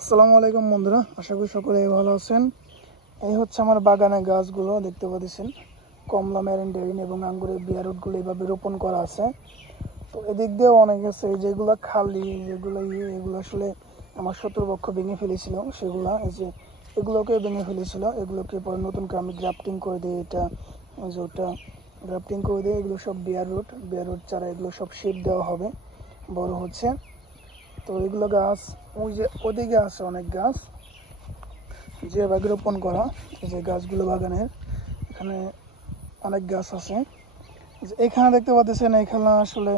আসসালামু আলাইকুম বন্ধুরা, আশা করি সকলেই ভালো আছেন। এই হচ্ছে আমার বাগানের গাছগুলো দেখতে পাচ্ছেন। কমলা, ম্যারিন্ডারিন এবং আঙ্গুরের বিয়ারুটগুলো এইভাবে রোপণ করা আছে। তো এদিক দিয়েও অনেক আছে, যেগুলো খালি, যেগুলো এগুলো আসলে আমার শত্রুপক্ষ ভেঙে ফেলেছিল, সেগুলা এই যে এগুলোকে ভেঙে ফেলেছিল। এগুলোকে পরে নতুন করে আমি গ্রাফটিং করে দিই। এটা এই যে ওটা গ্রাফটিং করে দিই। এগুলো সব বিয়ারুট চারা, এগুলো সব শেপ দেওয়া হবে, বড় হচ্ছে। তো এগুলো গাছ ওই যে ওদিকে আছে অনেক গাছ যে বাগে রোপণ করা। এই যে গাছগুলো বাগানের এখানে অনেক গাছ আছে। এখানে দেখতে পাচ্ছেন, এখানে আসলে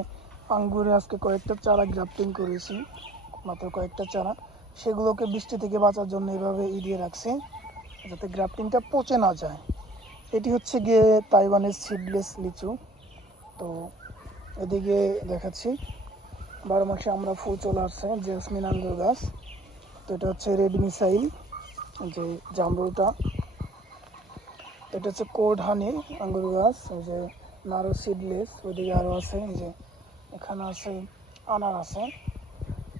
আঙ্গুরে আজকে কয়েকটা চারা গ্রাফটিং করেছি, মাত্র কয়েকটা চারা। সেগুলোকে বৃষ্টি থেকে বাঁচার জন্য এভাবে দিয়ে রাখছি, যাতে গ্রাফটিংটা পচে না যায়। এটি হচ্ছে গিয়ে তাইওয়ানের সিডলেস লিচু। তো এদিকে দেখাচ্ছি 12 মাসে আমরা ফুল চলে আসছে জেসমিন আঙ্গুর গাছ। তো এটা হচ্ছে রেড মিসাইল, যে জামরুলটা। এটা হচ্ছে কোড হানি আঙ্গুর গাছ, ওই যে নারো সিডলেস। ওইদিকে আরও আছে, এই যে এখানে আছে আনার আছে।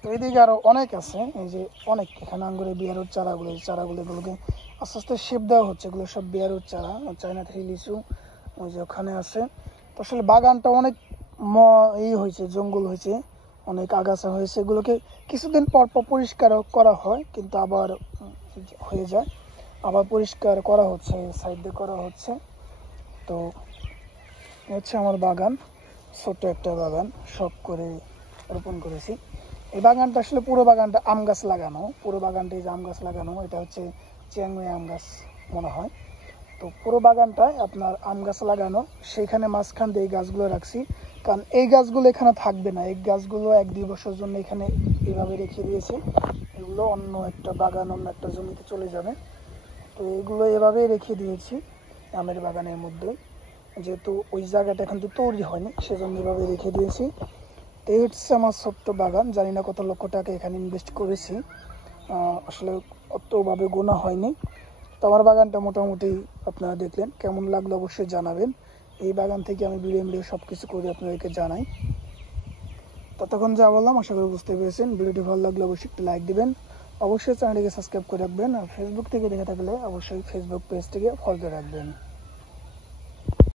তো এইদিকে আরও অনেক আছে, এই যে অনেক এখানে আঙ্গুরের বিয়ারুট চারাগুলো, এই চারাগুলো এগুলোকে আস্তে আস্তে শেপ দেওয়া হচ্ছে। এগুলো সব বিয়ারুট চারা, চায়না থ্রি লিচু ওই যে ওখানে আছে। তো আসলে বাগানটা অনেক হয়েছে, জঙ্গল হয়েছে, অনেক আগাছা হয়েছে। এগুলোকে কিছুদিন পর পর পরিষ্কার করা হয়, কিন্তু আবার হয়ে যায়, আবার পরিষ্কার করা হচ্ছে, সাইড দিয়ে করা হচ্ছে। তো হচ্ছে আমার বাগান, ছোট্ট একটা বাগান, শখ করে রোপণ করেছি। এই বাগানটা আসলে পুরো বাগানটা আম গাছ লাগানো, পুরো বাগানটা এই যে আম গাছ লাগানো। এটা হচ্ছে চিয়াংমাই আম গাছ মনে হয়। তো পুরো বাগানটায় আপনার আম গাছ লাগানো, সেইখানে মাঝখান দিয়ে এই গাছগুলো রাখছি, কারণ এই গাছগুলো এখানে থাকবে না। এই গাছগুলো 1-2 বছর জন্য এখানে এইভাবে রেখে দিয়েছি। এগুলো অন্য একটা বাগান, অন্য একটা জমিতে চলে যাবে। তো এগুলো এভাবেই রেখে দিয়েছি আমের বাগানের মধ্যে, যেহেতু ওই জায়গাটা এখন তো তৈরি হয়নি, সেজন্য এভাবে রেখে দিয়েছি। তো এই হচ্ছে আমার ছোট্ট বাগান। জানি না কত লক্ষ টাকা এখানে ইনভেস্ট করেছি, আসলে অতভাবে গোনা হয়নি। তো আমার বাগানটা মোটামুটি আপনারা দেখলেন, কেমন লাগলো অবশ্যই জানাবেন। এই বাগান থেকে আমি ভিডিও সব কিছু করে আপনাদেরকে জানাই। ততক্ষণ যা বললাম আশা করি বুঝতে পেরেছেন। ভিডিওটি ভালো লাগলে অবশ্যই একটু লাইক দিবেন, অবশ্যই চ্যানেলটিকে সাবস্ক্রাইব করে রাখবেন, আর ফেসবুক থেকে দেখে থাকলে অবশ্যই ফেসবুক পেজটিকে ফলো করে রাখবেন।